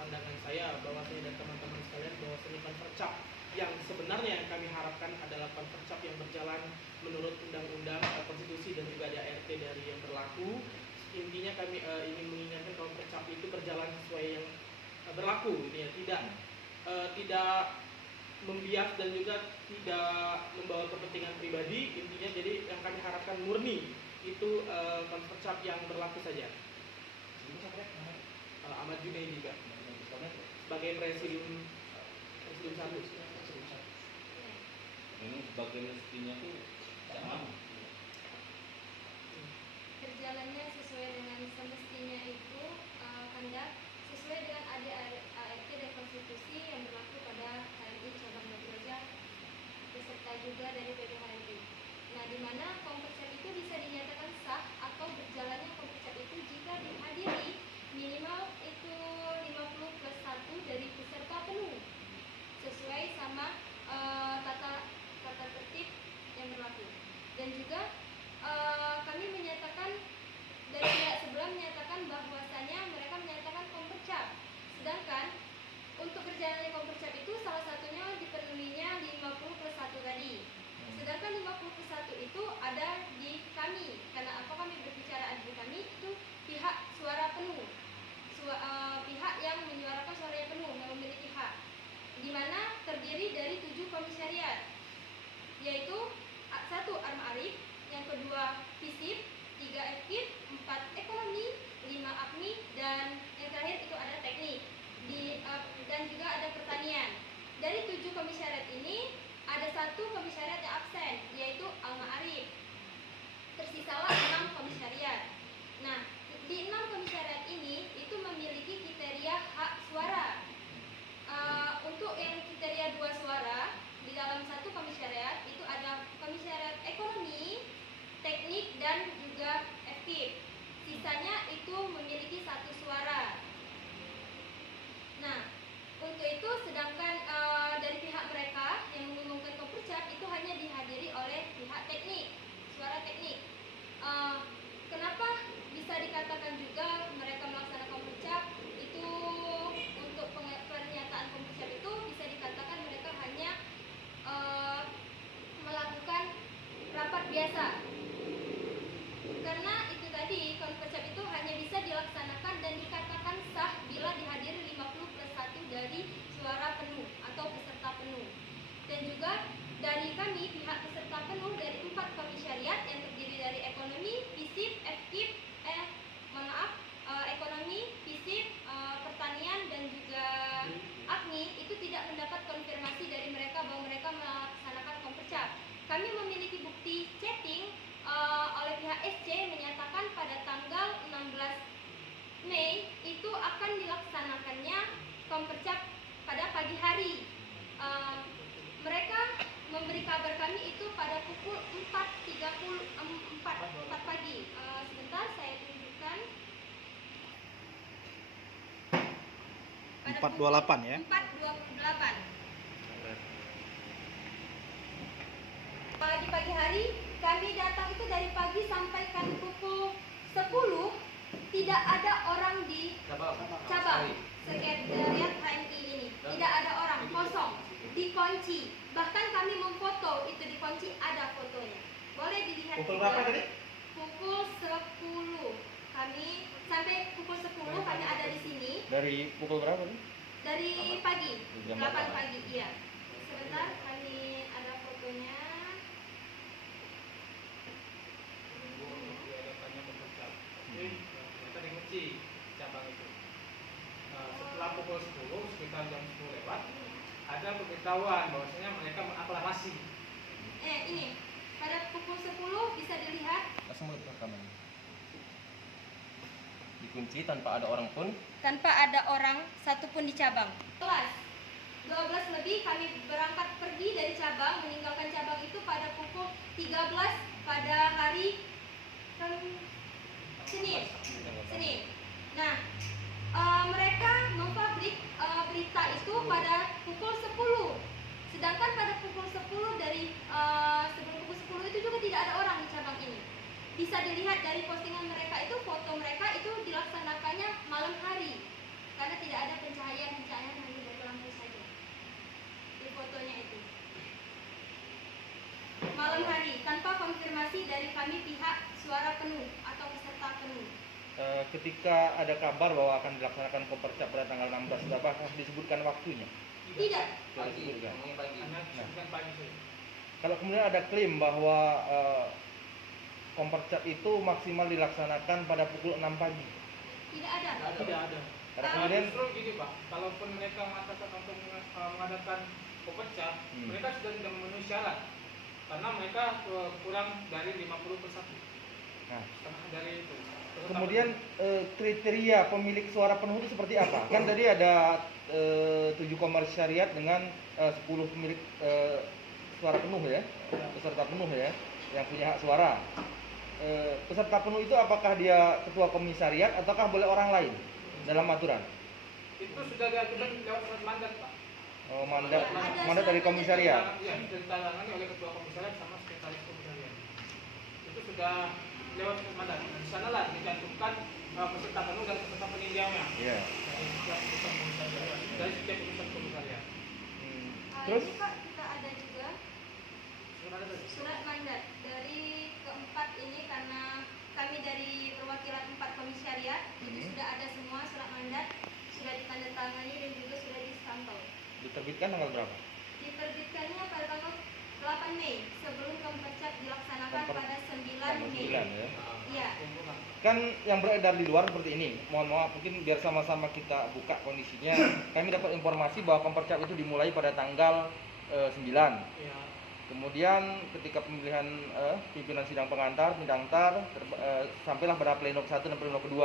pandangan saya bahwa saya dan teman-teman sekalian bahwa Konvercap yang sebenarnya yang kami harapkan adalah Konvercap yang berjalan menurut undang-undang, konstitusi dan juga ADART dari yang berlaku. Intinya kami ingin mengingatkan Konvercap itu berjalan sesuai yang berlaku, gitu ya, tidak membias dan juga tidak membawa kepentingan pribadi. Intinya jadi yang kami harapkan murni itu Konvercap yang berlaku saja. Ahmad Junaidi juga sebagai presidium satu. Ini sebagai mestinya tuh sama. Berjalannya sesuai dengan semestinya itu hendak sesuai dengan ADART dan konstitusi yang berlaku pada HMI cabang Magelang beserta juga dari PPHMI. Nah, di mana Konvercap itu bisa dinyatakan sah atau berjalannya Konvercap itu jika dihadiri minimal itu 50+1 dari peserta penuh sesuai sama tata tertib yang berlaku. Dan juga kami menyatakan dari pihak sebelah menyatakan bahwasanya mereka menyatakan Konvercap, sedangkan untuk berjalannya Konvercap itu salah satunya dipenuhinya 50+1 tadi. Sedangkan 50+1 itu ada di kami. Karena apa kami berbicara di kami itu pihak suara penuh, pihak yang menyuarakan suaranya penuh, yang memiliki hak, di mana terdiri dari 7 komisariat, yaitu 1 Arif, yang kedua FISIP, 3 FKIP, 4 Ekonomi, 5 AKMI, dan yang terakhir itu ada teknik dan juga ada pertanian. Dari 7 komisariat ini ada 1 komisariat yang absen, yaitu Arif. Tersisalah 6 komisariat. Nah, di 6 komisariat ini itu memiliki kriteria hak suara. Untuk yang kriteria 2 suara di dalam 1 komisariat itu ada komisariat ekonomi, teknik, dan juga FKIP. Sisanya itu memiliki 1 suara. Nah, untuk itu sedangkan dari pihak mereka yang mengumumkan Konvercap itu hanya dihadiri oleh pihak teknik, suara teknik. Kenapa bisa dikatakan juga mereka melaksanakan Konvercap itu untuk pernyataan Konvercap itu bisa dikatakan mereka hanya melakukan rapat biasa, karena itu tadi Konvercap itu hanya bisa dilaksanakan dan dikatakan sah bila dihadiri 50+1 dari suara penuh atau peserta penuh. Dan juga dari kami pihak peserta penuh dari 4 komisariat yang terdiri dari ekonomi, FISIP, FKIP, ekonomi, FISIP, pertanian, dan juga AKMI itu tidak mendapat konfirmasi dari mereka bahwa mereka melaksanakan Konvercap. Kami memiliki bukti chatting oleh pihak SC menyatakan pada tanggal 16 Mei itu akan dilaksanakannya Konvercap pada pagi hari. Mereka memberi kabar kami itu pada pukul 4 pagi. Sebentar saya tunjukkan. Pada 4.28 ya. 4.28. Di pagi hari kami datang itu dari pagi sampai kami pukul 10 tidak ada orang di cabang sekretariat HMI ini. Tidak ada orang, kosong, dikunci. Bahkan kami memfoto itu dikunci, ada fotonya. Boleh dilihat. Pukul berapa tadi? Pukul 10. Kami sampai pukul 10 kami ada di sini. Dari pukul berapa nih? Dari pagi, Jam 8 pagi, iya. Sebentar, kami ada fotonya. Kita dikunci cabang itu. Setelah pukul 10, sekitar jam 10 lewat, ada pemberitahuan bahwasanya mereka mengaklamasi. Ini pada pukul 10 bisa dilihat. Langsung rekaman. Dikunci tanpa ada orang pun. Tanpa ada orang satupun di cabang. 12 lebih kami berangkat pergi dari cabang, meninggalkan cabang itu pada pukul 13 pada hari Senin. Nah, mereka mempublik berita itu pada pukul 10. Sedangkan pada pukul 10 dari sebelum pukul 10 itu juga tidak ada orang di cabang ini. Bisa dilihat dari postingan mereka itu, foto mereka itu dilaksanakannya malam hari. karena tidak ada pencahayaan hanya dari lampu saja di fotonya itu. Malam hari tanpa konfirmasi dari kami pihak suara penuh atau peserta penuh. Ketika ada kabar bahwa akan dilaksanakan Kopercap pada tanggal 16, apakah disebutkan waktunya? Tidak. Tidak disebutkan. Hanya disebutkan pagi saja. Kalau kemudian ada klaim bahwa Kopercap itu maksimal dilaksanakan pada pukul 6 pagi. Tidak ada. Tidak ada. Karena Ah, kemudian Justru gini Pak, kalaupun mereka mengatakan untuk mengadakan Kopercap, mereka sudah tidak memenuhi syarat karena mereka kurang dari 50/1. Nah, Setengah dari itu. kemudian kriteria pemilik suara penuh itu seperti apa? Kan tadi ada 7 komisariat dengan 10 pemilik suara penuh ya, peserta penuh ya, yang punya hak suara. Peserta penuh itu apakah dia ketua komisariat ataukah boleh orang lain dalam aturan? Itu sudah diajukan lewat surat mandat Pak. Oh, mandat Ada mandat dari surat komisariat. Iya, ditandatangani oleh ketua komisariat sama sekretaris komisariat. Itu sudah lewat surat mandat. Nah, di sanalah dicantumkan peserta penuh dan peserta peninjaunya Iya. dari setiap urusan komisariat. Dari setiap urusan komisariat. Terus? Ini Pak, kita ada juga surat mandat dari keempat ini karena kami dari perwakilan 4 komisariat itu sudah ada semua surat mandat, sudah ditandatangani dan juga sudah distampel. Diterbitkan tanggal berapa? Diterbitkannya pada tanggal 8 Mei sebelum Kopercap dilaksanakan pada 9 Tanggal Mei. 9 ya. Iya. Kan yang beredar di luar seperti ini. Mohon maaf, mungkin biar sama-sama kita buka kondisinya. Kami dapat informasi bahwa Kopercap itu dimulai pada tanggal 9. Iya. Kemudian ketika pemilihan pimpinan sidang pengantar, pendaftar, sampailah pada pleno ke-1 dan pleno ke-2.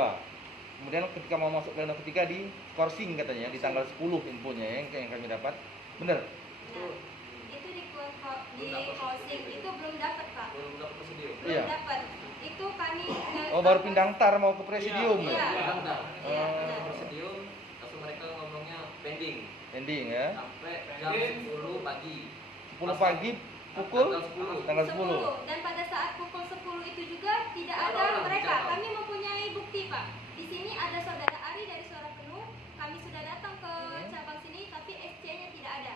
Kemudian ketika mau masuk pleno ketiga di skorsing katanya di tanggal 10 infonya yang kami dapat. Benar? Nah, itu di closing itu belum dapat Pak. Belum dapat presidium. Belum Iya. dapat. Itu kami Oh, baru pendaftar mau ke presidium. Iya. Ya? Pendaftar. Iya, benar. Presidium, langsung mereka ngomongnya pending Ending ya. sampai jam 10 pagi. 10 pagi pukul tanggal 10. tanggal 10. Dan pada saat pukul 10 itu juga tidak ada Orang mereka. bicara. Kami mempunyai bukti Pak. Di sini ada saudara Ari dari Suara Penuh. Kami sudah datang ke cabang sini tapi SC-nya tidak ada.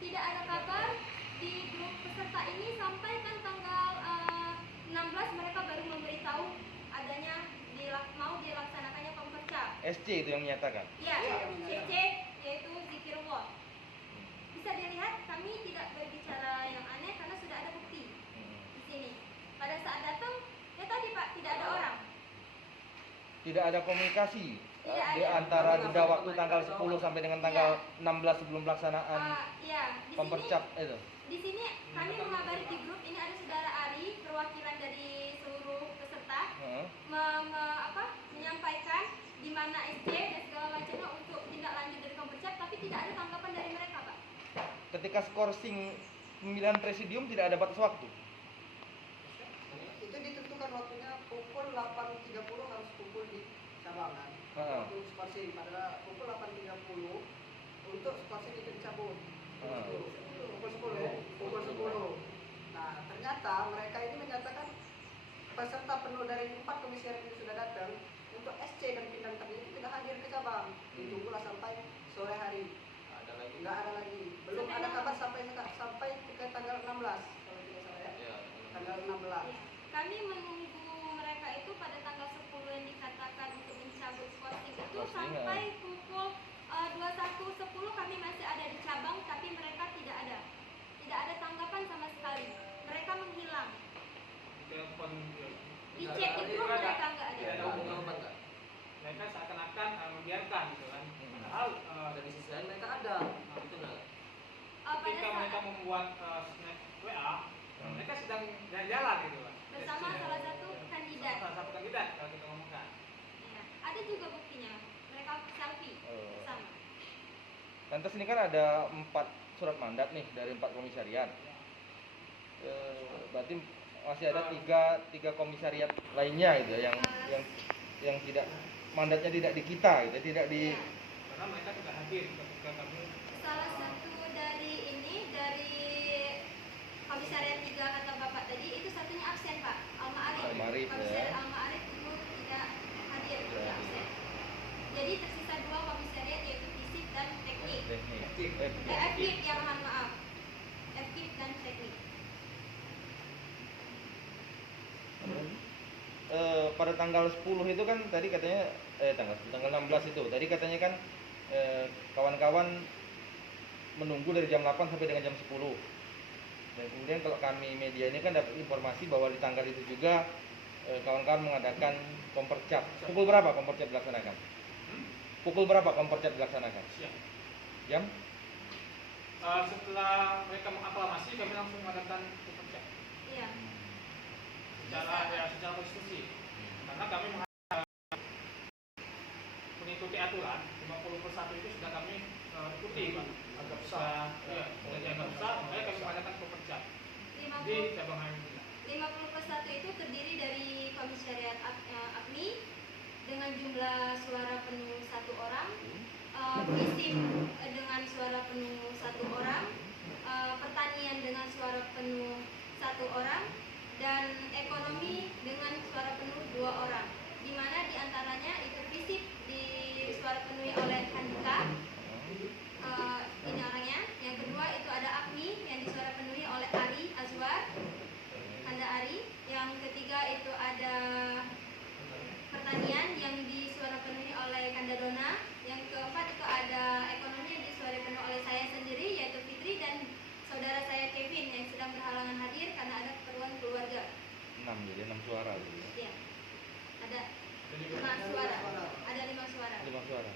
Tidak ada kabar di grup peserta ini sampai kan tanggal 16 mereka baru memberitahu adanya mau dilaksanakannya Kopercap. SC itu yang menyatakan. Ya, CC yaitu Zikirullah. Bisa dilihat kami tidak berbicara yang aneh karena sudah ada bukti di sini. Pada saat datang, ya tadi Pak, tidak ada orang. Tidak ada komunikasi Tidak di ada. antara jeda waktu tanggal 10 sampai dengan tanggal 16 sebelum pelaksanaan Ya, di sini, Kopercap itu. di sini kami mengabari di grup ini ada saudara Ari, perwakilan dari seluruh peserta, Heeh. menyampaikan di mana SC dan segala macamnya untuk tindak lanjut dari Kopercap, tapi tidak ada tanggapan dari mereka Pak. Ketika skorsing pemilihan presidium tidak ada batas waktu. Itu ditentukan waktunya pukul 8.30 harus kumpul di cabangan. Heeh. Untuk skorsing pada pukul 8.30 untuk skorsing itu dicabut. Pukul 10 ya, pukul 10. Nah, ternyata mereka ini menyatakan peserta penuh dari 4 komisariat yang sudah datang untuk SC dan pindang ternyata tidak hadir ke cabang. Ditunggulah sampai sore hari. Nggak ada lagi. Belum ada kabar sampai ke tanggal 16 kalau tidak salah ya. Ya. Tanggal 16. Kami menunggu mereka itu pada tanggal 10 yang dikatakan untuk mencabut skorsing itu Skorsing, sampai pukul 21.10 kami masih ada di cabang tapi mereka tidak ada. Tidak ada tanggapan sama sekali. Mereka menghilang. Telepon Dicek di grup mereka nggak ada. Tidak ada hubungan. Mereka seakan-akan membiarkan gitu kan. Padahal Dari sisi lain mereka ada. Itu enggak? Pada ketika mereka saat membuat snap WA, mereka sedang jalan-jalan gitu kan. bersama salah satu kandidat. Salah satu kandidat kalau kita ngomongkan. Ya, ada juga buktinya. Mereka selfie bersama. Lantas ini kan ada 4 surat mandat nih dari 4 komisariat. Berarti masih ada tiga komisariat lainnya gitu ya, yang tidak mandatnya tidak di kita gitu, tidak di Ya. Karena mereka tidak hadir ketika kami Salah satu dari komisariat 3 kata Bapak tadi itu satunya absen Pak, Alma Arif. Alma Arif, Komisariat ya. Alma Arif itu tidak hadir, Tidak tidak hadir. absen. Jadi tersisa 2 FKIP ya, mohon maaf. FKIP dan teknik. Pada tanggal 10 itu kan tadi katanya tanggal 16 itu tadi katanya kan kawan-kawan menunggu dari jam 8 sampai dengan jam 10. Dan kemudian kalau kami media ini kan dapat informasi bahwa di tanggal itu juga kawan-kawan mengadakan kompercap. Pukul berapa kompercap dilaksanakan? Pukul berapa kompercap dilaksanakan? Siap. Jam? Setelah mereka mengaklamasi, kami langsung mengadakan kompercap Iya. secara konstitusi. Karena kami mengikuti aturan 50/1 itu sudah kami ikuti, Pak. Agak besar. Iya, sudah agak besar, makanya kami mengadakan kompercap di 50 cabang HMI. 50+1 itu terdiri dari komisariat APMI dengan jumlah suara penuh 1 orang, FISIP dengan suara penuh 1 orang, pertanian dengan suara penuh 1 orang, dan ekonomi dengan suara penuh 2 orang. Di mana diantaranya itu FISIP di suara penuhi oleh Handika, ini orangnya. Yang kedua itu ada APMI yang disuara penuhi oleh Ari Azwar, Kanda Ari. Yang ketiga itu ada pertanian yang disuara penuhi oleh Kanda Dona. Yang keempat itu ada ekonomi yang disuara penuhi oleh saya sendiri yaitu Fitri dan saudara saya Kevin yang sedang berhalangan hadir karena ada keperluan keluarga. 6 jadi 6 suara gitu ya. Ya. Ada 5 suara. Ada 5 suara. 5 suara.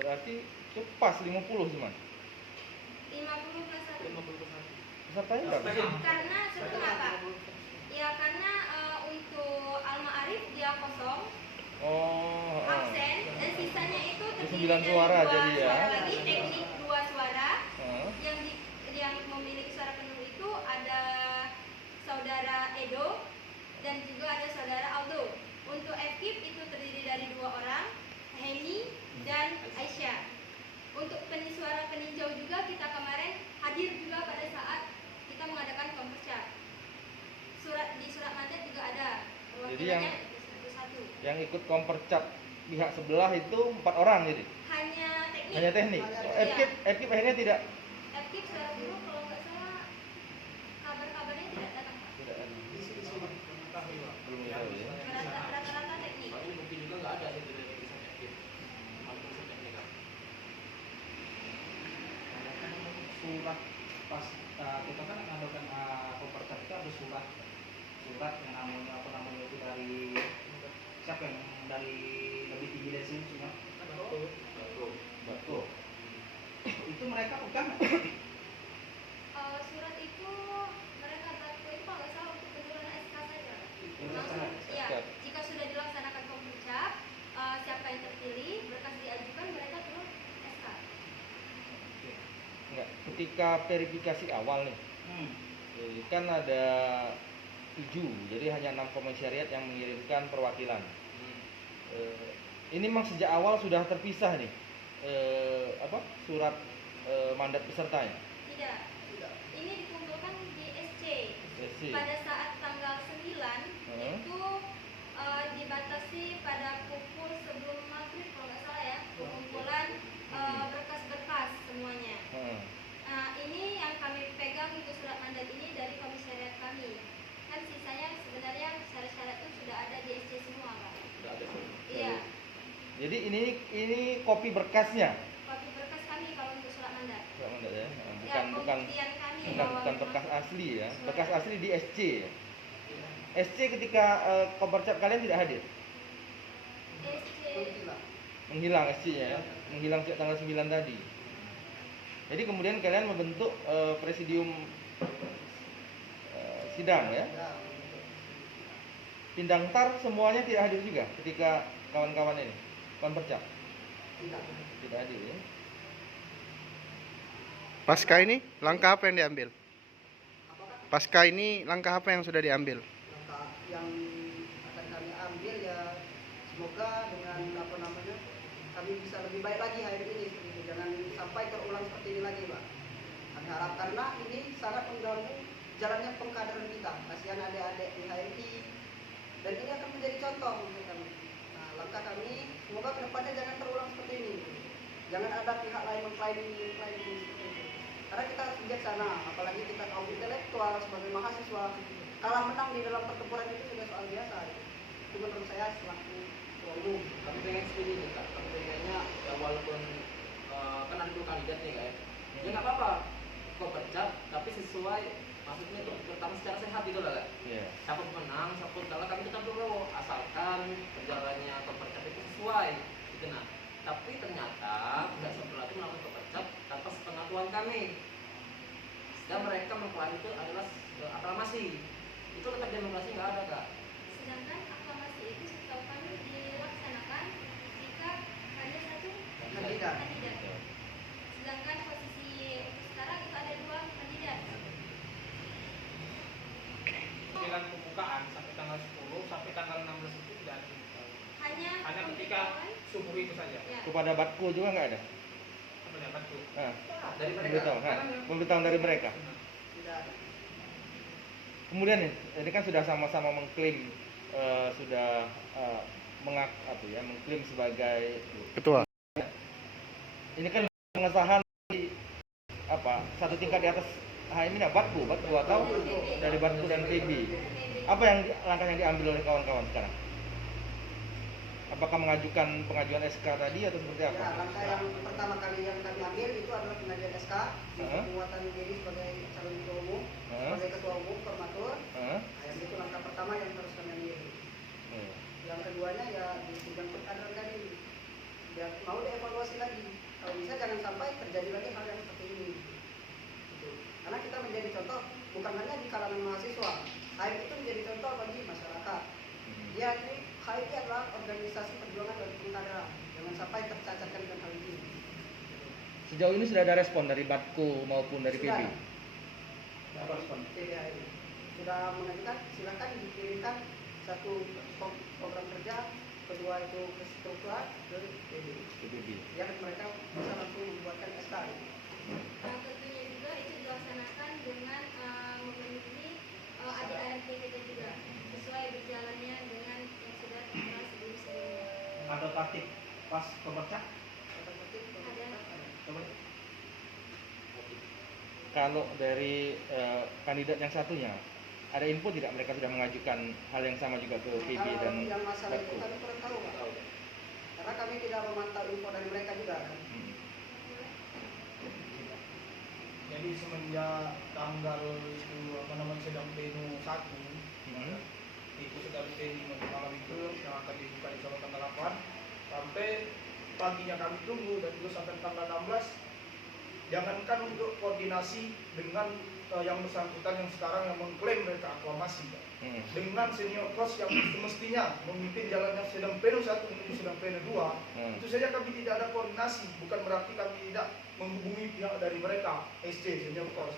Berarti itu pas 50 cuma. 50+1. 50/1. Pesertanya berapa? Karena setengah Pak. Ya karena untuk Alma Arif dia kosong, Oh, absen, dan sisanya itu terdiri 9 suara dari 2 jadi ya. suara lagi, teknik 2 suara. Heeh. Yang memiliki suara penuh itu ada saudara Edo dan juga ada saudara Aldo. Untuk FKIP itu terdiri dari 2 orang, Heni dan Aisyah. Untuk suara peninjau juga kita kemarin hadir juga pada saat kita mengadakan kompercap. Di surat mandat juga ada perwakilannya satu-satu. Yang ikut kompercap pihak sebelah itu 4 orang jadi. Hanya teknik. Hanya teknik. Iya. FKIP akhirnya tidak FKIP suara penuh kalau nggak salah kabar-kabarnya tidak datang Pak. tidak ada. Mengetahui, Pak. Belum tahu ya. Rata-rata teknik. Tapi bukti juga nggak ada itu dari tulisan aktif. Cuma tulisan teknik kan. Surat pas kita kan mengadakan kompercap itu ada surat yang namanya itu dari siapa yang dari lebih tinggi dari sini cuma Betul. itu mereka pegang nggak? Surat itu mereka berlaku itu kalau nggak salah untuk penurunan SK saja. Langsung, SK. ya. Jika sudah dilaksanakan kompercap, siapa yang terpilih berkas diajukan mereka turun SK. Enggak, ketika verifikasi awal nih kan ada 7, jadi hanya 6 komisariat yang mengirimkan perwakilan. Ini memang sejak awal sudah terpisah nih surat mandat pesertanya. Tidak. Ini dikumpulkan di SC. SC. Pada saat tanggal 9 itu dibatasi pada pukul sebelum maghrib kalau nggak salah ya, pengumpulan berkas-berkas semuanya. Ini yang kami pegang itu surat mandat ini dari komisariat kami. Kan sisanya sebenarnya syarat-syarat itu sudah ada di SC semua Pak. Sudah ada sih. Iya. Jadi ini kopi berkasnya. Kopi berkas kami kalau untuk surat mandat. Surat mandat ya. Ya, Bukan pembuktian kami bukan bahwa bukan memang berkas asli ya. surat- Berkas asli di SC ya. SC ketika kompercap kalian tidak hadir. SC Menghilang SC-nya ya. Menghilang sejak tanggal 9 tadi. Jadi kemudian kalian membentuk presidium sidang ya. Pindang tar semuanya tidak hadir juga ketika kawan-kawan ini kompercap. Tidak hadir ya. Pasca ini langkah apa yang diambil? Pasca ini langkah apa yang sudah diambil? Langkah yang akan kami ambil ya semoga dengan kami bisa lebih baik lagi hari ini seperti itu. Jangan sampai terulang seperti ini lagi Pak. Kami harap karena ini sangat mengganggu jalannya pengkaderan kita. Kasihan adik-adik di HMI dan ini akan menjadi contoh untuk kami. Nah langkah kami semoga kedepannya jangan terulang seperti ini. Jangan ada pihak lain mengklaim ini seperti itu. Karena kita harus bijaksana, apalagi kita kaum intelektual sebagai mahasiswa, kalah menang di dalam pertempuran itu sudah soal biasa. Itu menurut saya selaku ketua umum. Kami pengen seperti ini kak, kami pengennya ya walaupun kan ada dua kandidat nih kak ya nggak apa-apa kok percap tapi sesuai maksudnya itu pertama secara sehat gitu lah kak. Iya. Siapa menang, siapa kalah kami tetap berlaku asalkan perjalanannya kepercap itu sesuai gitu nah. Tapi ternyata tidak seberlaku melakukan kepercap tanpa sepengetahuan kami. Dan mereka mengklaim itu adalah aklamasi. Itu tetap demokrasi nggak ada kak. Sedangkan aklamasi itu setahu kami dilaksanakan jika hanya satu Kandidat. Sedangkan posisi untuk sekarang itu ada 2 kandidat. Dengan pembukaan sampai tanggal 10 sampai tanggal 16 itu tidak ada pembukaan. Hanya ketika pemberitahuan, subuh itu saja. ya. Kepada Batku juga nggak ada. Pendapat tuh. Nah, Dari mereka. pemberitahuan, pemberitahuan dari mereka. Tidak ada. Kemudian ini kan sudah sama-sama mengklaim sudah mengklaim sebagai Ketua. ini kan pengesahan satu tingkat di atas ini ya Batku atau dari Batku dan PB. Apa yang langkah yang diambil oleh kawan-kawan sekarang? Apakah mengajukan pengajuan SK tadi atau seperti apa? Ya, langkah yang pertama kali yang kami ambil itu adalah pengajuan SK penguatan diri sebagai calon ketua umum, sebagai ketua umum formatur. Nah, itu langkah pertama yang harus kami ambil. Yang keduanya ya di sidang peradilan kali ini. Ya, mau dievaluasi lagi. Kalau bisa jangan sampai terjadi lagi hal yang seperti ini. Gitu. Karena kita menjadi contoh bukan hanya di kalangan mahasiswa, HIP itu menjadi contoh bagi masyarakat. Ya, ini HIP adalah organisasi perjuangan dari pengkaderan. Jangan sampai tercatatkan dengan hal ini. Sejauh ini sudah ada respon dari Batku maupun dari PB. Sudah respon. TBHI sudah mengajukan, silakan dikirimkan satu program kerja, kedua itu kestrukturan dari PB. Ya, mereka bisa langsung membuatkan SK. Tentunya juga itu dilaksanakan dengan memenuhi ADART kita juga sesuai berjalannya dengan yang sudah tertera sebelum-sebelumnya. Ada taktik pas kepercap. Ada. Coba. Kalau dari kandidat yang satunya, ada info tidak mereka sudah mengajukan hal yang sama juga ke PB dan yang masalah itu Batku? kami kurang tahu, Pak. Karena kami tidak memantau info dari mereka juga kan. Jadi semenjak tanggal itu sedang pleno 1 itu sedang pleno malam itu yang akan dibuka di tanggal 8 sampai paginya kami tunggu dan juga sampai tanggal 16 jangankan untuk koordinasi dengan yang bersangkutan yang sekarang yang mengklaim mereka aklamasi dengan senior kos yang semestinya memimpin jalannya sedang pleno 1 menuju sedang pleno 2 itu saja kami tidak ada koordinasi, bukan berarti kami tidak menghubungi pihak dari mereka SC senior kos,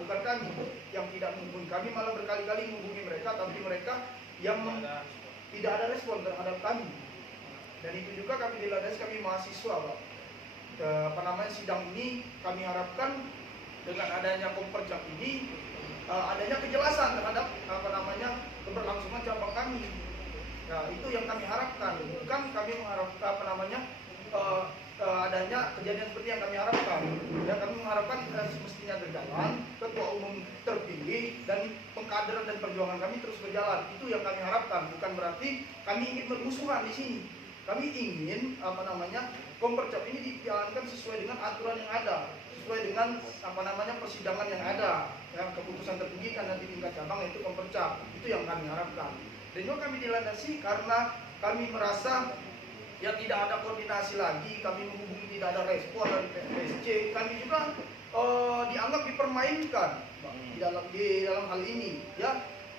bukan kami yang tidak menghubungi, kami malah berkali-kali menghubungi mereka tapi mereka yang tidak ada respon terhadap kami. Dan itu juga kami di Lades, kami mahasiswa Pak. Sidang ini kami harapkan dengan adanya Komperjap ini adanya kejelasan terhadap keberlangsungan cabang kami. Nah, itu yang kami harapkan, bukan kami mengharapkan adanya kejadian seperti yang kami harapkan. Dan kami mengharapkan semestinya berjalan, ketua umum terpilih dan pengkaderan dan perjuangan kami terus berjalan. Itu yang kami harapkan, bukan berarti kami ingin bermusuhan di sini. Kami ingin Komperjap ini dijalankan sesuai dengan aturan yang ada, sesuai dengan persidangan yang ada, yang keputusan tertinggi kan nanti tingkat cabang yaitu Komperjap. Itu yang kami harapkan. Dan juga kami dilandasi karena kami merasa ya tidak ada koordinasi lagi, kami menghubungi tidak ada respon dari PSC, kami juga dianggap dipermainkan di dalam hal ini ya.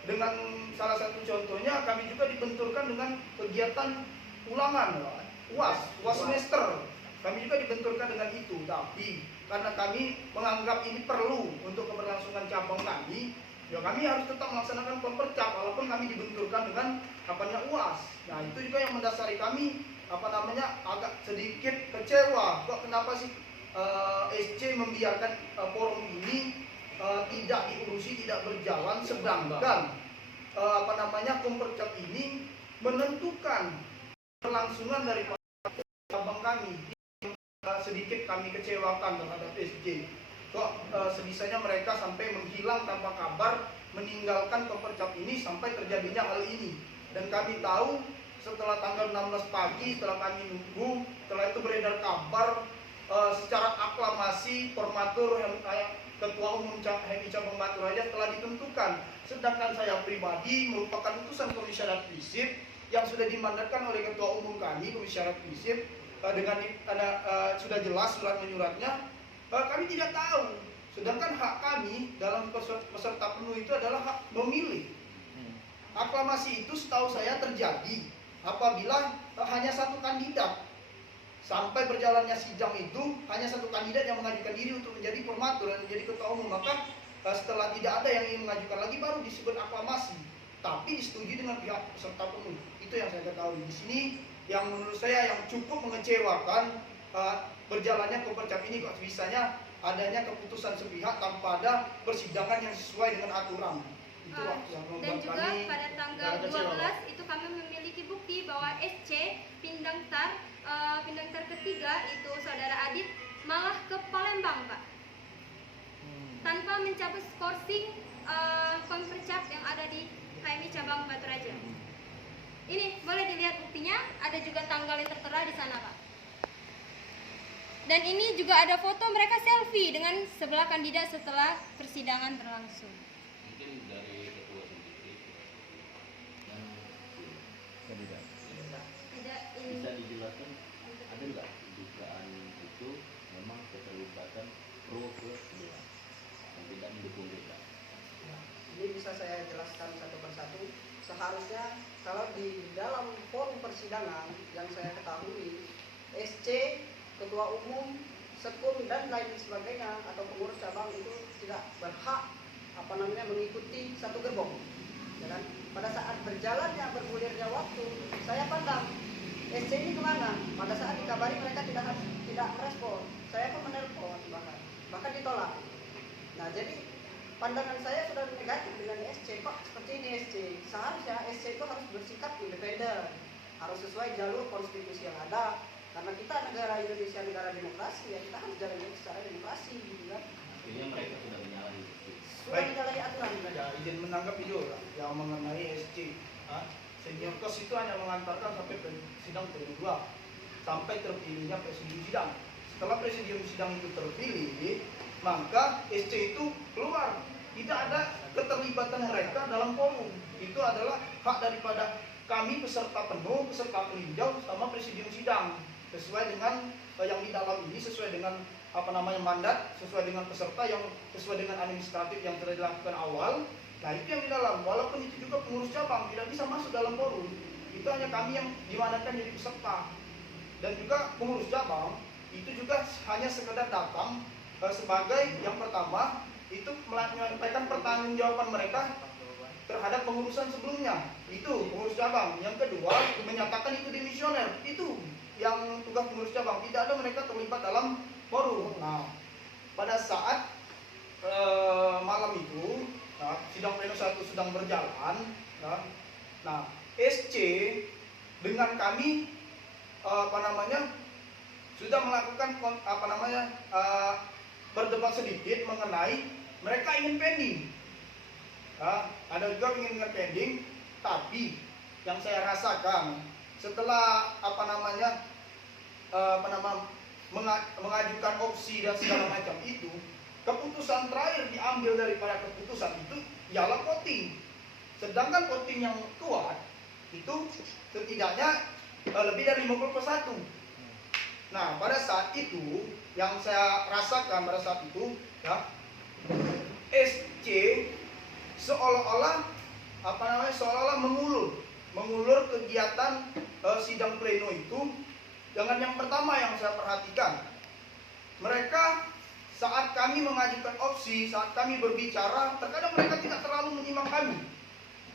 Dengan salah satu contohnya kami juga dibenturkan dengan kegiatan ulangan UAS semester, kami juga dibenturkan dengan itu. Tapi karena kami menganggap ini perlu untuk keberlangsungan cabang kami, ya kami harus tetap melaksanakan Komperjap walaupun kami dibenturkan dengan UAS. Nah, itu juga yang mendasari kami agak sedikit kecewa. Kok kenapa sih SC membiarkan forum ini tidak diurusi, tidak berjalan, sedangkan Komperjap ini menentukan kelangsungan dari cabang kami di sedikit kami kecewakan terhadap SJ. Kok sebisanya mereka sampai menghilang tanpa kabar, meninggalkan Kopercap ini sampai terjadinya hal ini. Dan kami tahu setelah tanggal 16 pagi, setelah kami nunggu, setelah itu beredar kabar secara aklamasi formatur Ketua Umum HMI Cabang Baturaja telah ditentukan. Sedangkan saya pribadi merupakan utusan komisariat FISIP yang sudah dimandatkan oleh Ketua Umum kami, komisariat FISIP, dengan sudah jelas surat menyuratnya. Kami tidak tahu. Sedangkan hak kami dalam peserta penuh itu adalah hak memilih. Aklamasi itu setahu saya terjadi apabila hanya satu kandidat. Sampai berjalannya sidang itu hanya satu kandidat yang mengajukan diri untuk menjadi formatur dan menjadi ketua umum. Maka setelah tidak ada yang ingin mengajukan lagi baru disebut aklamasi. Tapi disetujui dengan pihak peserta penuh. Itu yang saya ketahui di sini. Yang menurut saya yang cukup mengecewakan berjalannya Kopercap ini kok bisanya adanya keputusan sepihak tanpa ada persidangan yang sesuai dengan aturan. Itu yang membuat dan juga kami pada tanggal 12 itu kami memiliki bukti bahwa SC Pindangtar ketiga itu saudara Adit malah ke Palembang, Pak, tanpa mencabut skorsing Kopercap yang ada di HMI Cabang Baturaja. Ini boleh dilihat buktinya, ada juga tanggal yang tertera di sana, Pak. Dan ini juga ada foto mereka selfie dengan sebelah kandidat setelah persidangan berlangsung. Mungkin dari ketua sendiri Kandidat. Tidak ini. Bisa dijelaskan ada nggak dugaan itu memang keterlibatan pro ke sebelah yang tidak mendukung kita? Ini bisa saya jelaskan satu persatu. Seharusnya kalau di dalam forum persidangan yang saya ketahui, SC, ketua umum, sekum dan lain sebagainya atau pengurus cabang itu tidak berhak mengikuti satu gerbong. Ya kan? Pada saat berjalannya bergulirnya waktu, saya pandang SC ini kemana? Pada saat dikabari mereka tidak merespon. Saya pun menelpon bahkan ditolak. Nah jadi pandangan saya sudah negatif dengan SC. Kok seperti ini SC? Seharusnya SC itu harus bersikap independen, harus sesuai jalur konstitusi yang ada. Karena kita negara Indonesia, negara demokrasi, ya kita harus jalannya secara demokrasi, gitu kan? Akhirnya mereka sudah menyalahi itu. Sudah menyalahi aturan. Ya, izin menanggapi juga yang mengenai SC. Senior kos itu hanya mengantarkan sampai sidang kedua, sampai terpilihnya presidium sidang. Setelah presidium sidang itu terpilih, maka SC itu keluar. Tidak ada keterlibatan mereka dalam forum. Itu adalah hak daripada kami peserta penuh, peserta peninjau sama presidium sidang. Sesuai dengan yang di dalam ini, sesuai dengan mandat, sesuai dengan peserta yang sesuai dengan administratif yang telah dilakukan awal. Nah itu yang di dalam, walaupun itu juga pengurus cabang tidak bisa masuk dalam forum. Itu hanya kami yang dimandatkan jadi peserta. Dan juga pengurus cabang itu juga hanya sekedar datang sebagai yang pertama itu menyampaikan pertanggungjawaban mereka terhadap pengurusan sebelumnya. Itu pengurus cabang. Yang kedua menyatakan itu dimisioner. Itu yang tugas pengurus cabang. Tidak ada mereka terlibat dalam forum. Nah pada saat malam itu sidang pleno 1 sedang berjalan. Nah, SC dengan kami sudah melakukan berdebat sedikit mengenai mereka ingin pending. Ada juga ingin pending, tapi yang saya rasakan setelah mengajukan opsi dan segala macam itu, keputusan terakhir diambil daripada keputusan itu ialah voting. Sedangkan voting yang kuat itu setidaknya lebih dari 50%. Nah, pada saat itu yang saya rasakan pada saat itu ya, SC seolah-olah mengulur kegiatan sidang pleno itu dengan yang pertama yang saya perhatikan. Mereka saat kami mengajukan opsi, saat kami berbicara, terkadang mereka tidak terlalu menyimak kami.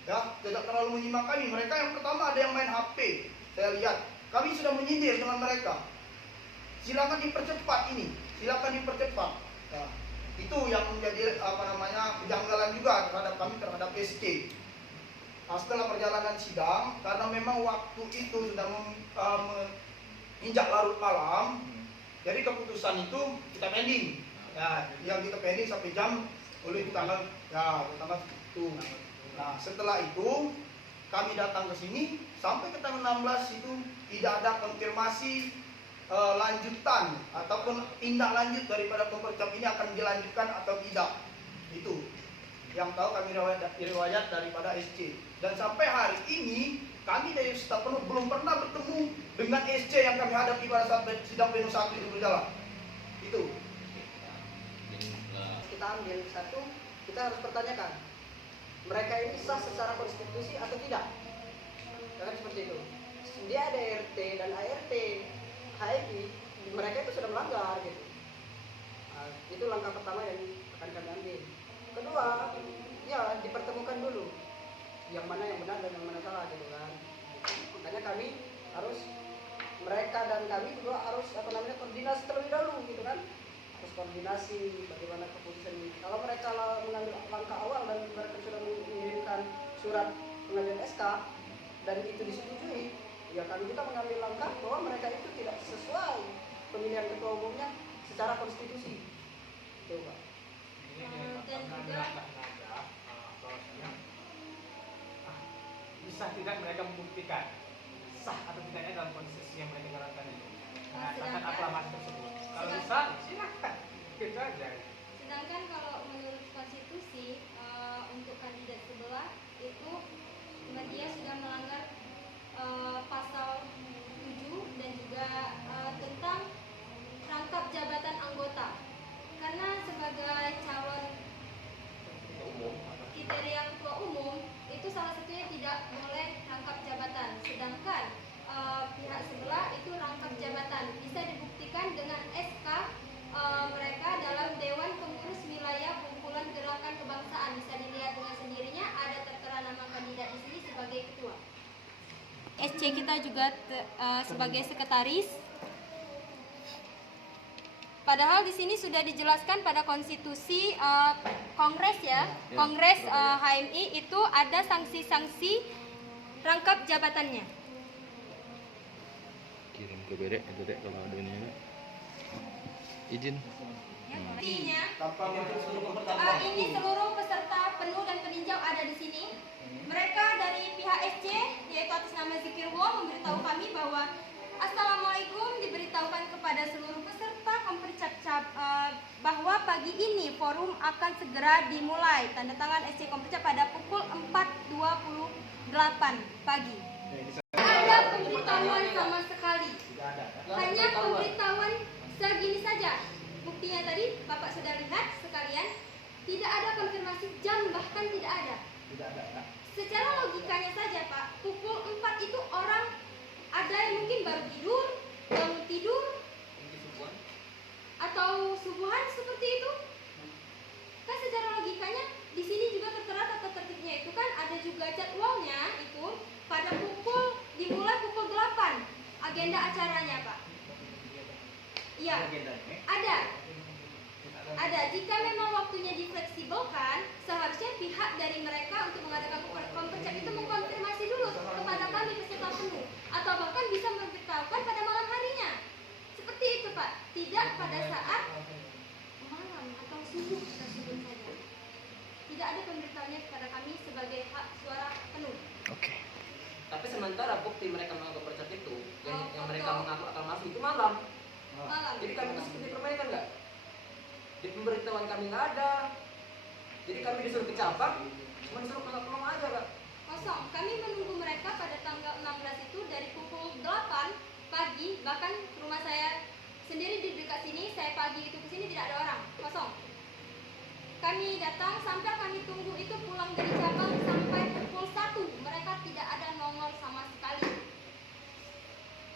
Ya, tidak terlalu menyimak kami. Mereka yang pertama ada yang main HP. Saya lihat, kami sudah menyindir dengan mereka. Silakan dipercepat ini, silakan dipercepat. Ya, itu yang menjadi kejanggalan juga terhadap kami terhadap SC. Nah, setelah perjalanan sidang, karena memang waktu itu sudah menginjak larut malam, Jadi keputusan itu kita pending. Ya, yang kita pending sampai jam oleh tanggal itu. Nah, setelah itu kami datang ke sini sampai ke tanggal 16 itu tidak ada konfirmasi lanjutan ataupun tindak lanjut daripada Pempercap ini akan dilanjutkan atau tidak. Itu yang tahu kami riwayat daripada SC. Dan sampai hari ini kami dari staf penuh belum pernah bertemu dengan SC yang kami hadapi pada saat sidang pleno 1 itu berjalan. Itu. Kita ambil satu, kita harus pertanyakan, mereka ini sah secara konstitusi atau tidak? Kan seperti itu. Dia ada RT dan ART, HMI, mereka itu sudah melanggar gitu. Nah, itu langkah pertama yang akan kami ambil. Kedua, ya dipertemukan dulu yang mana yang benar dan yang mana salah gitu kan. Makanya kami harus, mereka dan kami juga harus koordinasi terlebih dahulu gitu kan. Harus koordinasi bagaimana keputusan ini. Kalau mereka mengambil langkah awal dan mereka sudah mengirimkan surat pengajuan SK dan itu disetujui, ya kami juga mengambil langkah bahwa mereka itu tidak sesuai pemilihan ketua umumnya secara konstitusi. Itu Pak. Dan juga bisa tidak mereka membuktikan sah atau tidaknya dalam konstitusi yang mereka jalankan itu, mengatakan aklamasi tersebut. Kalau bisa, silakan, gitu aja. Sedangkan kalau menurut konstitusi untuk kandidat sebelah itu dia sudah melanggar pasal 7 dan juga tentang rangkap jabatan anggota. Karena sebagai calon kriteria ketua umum itu salah satunya tidak boleh rangkap jabatan. Sedangkan pihak sebelah itu rangkap jabatan. Bisa dibuktikan dengan SK mereka dalam Dewan Pengurus Wilayah Kumpulan Gerakan Kebangsaan. Bisa dilihat dengan sendirinya, ada tertera nama kandidat di sini sebagai ketua. SC kita juga sebagai sekretaris. Padahal di sini sudah dijelaskan pada konstitusi Kongres ya, Kongres HMI itu ada sanksi-sanksi rangkap jabatannya. Kirim ke Bedek itu dek kalau ada ini. Izin. Artinya ini seluruh peserta penuh dan peninjau ada di sini. Mereka dari pihak SC yaitu atas nama Zikirwo memberitahu kami bahwa Assalamualaikum, diberitahukan kepada seluruh peserta Kompercap bahwa pagi ini forum akan segera dimulai. Tanda tangan SC Kompercap pada pukul 4.28 pagi. Ada pemberitahuan sama sekali. Hanya pemberitahuan segini saja. Buktinya tadi Bapak sudah lihat sekalian, tidak ada konfirmasi jam, bahkan tidak ada. Secara logikanya saja Pak, pukul 4 itu orang ada yang mungkin baru tidur, bangun tidur, atau subuhan seperti itu. Kan secara logikanya di sini juga tertera tata tertibnya itu kan ada juga jadwalnya itu pada dimulai pukul 8 agenda acaranya Pak. Iya, ada. Jika memang waktunya difleksibelkan, seharusnya pihak dari mereka untuk mengadakan Kompercap itu mengkonfirmasi dulu kepada kami peserta penuh, atau bahkan bisa memberitahukan pada malam harinya. Seperti itu Pak, tidak pada saat malam atau subuh kita sebut saja. Tidak ada pemberitahuannya kepada kami sebagai hak suara penuh. Oke. Tapi sementara bukti mereka mengaku Kompercap itu yang mereka mengaku akan masuk itu malam. Jadi kami itu seperti permainan nggak? Di pemberitahuan kami nggak ada. Jadi kami disuruh ke cabang, cuma disuruh pulang aja Kak. Kosong. Kami menunggu mereka pada tanggal 16 itu dari pukul 8 pagi, bahkan rumah saya sendiri di dekat sini, saya pagi itu ke sini tidak ada orang, kosong. Kami datang sampai kami tunggu itu pulang dari cabang sampai pukul 1, mereka tidak ada nongol sama sekali.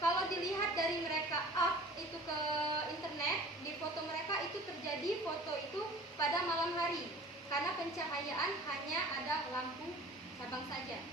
Kalau dilihat dari mereka up itu ke internet, di foto mereka itu terjadi foto itu pada malam hari. Karena pencahayaan hanya ada lampu cabang saja.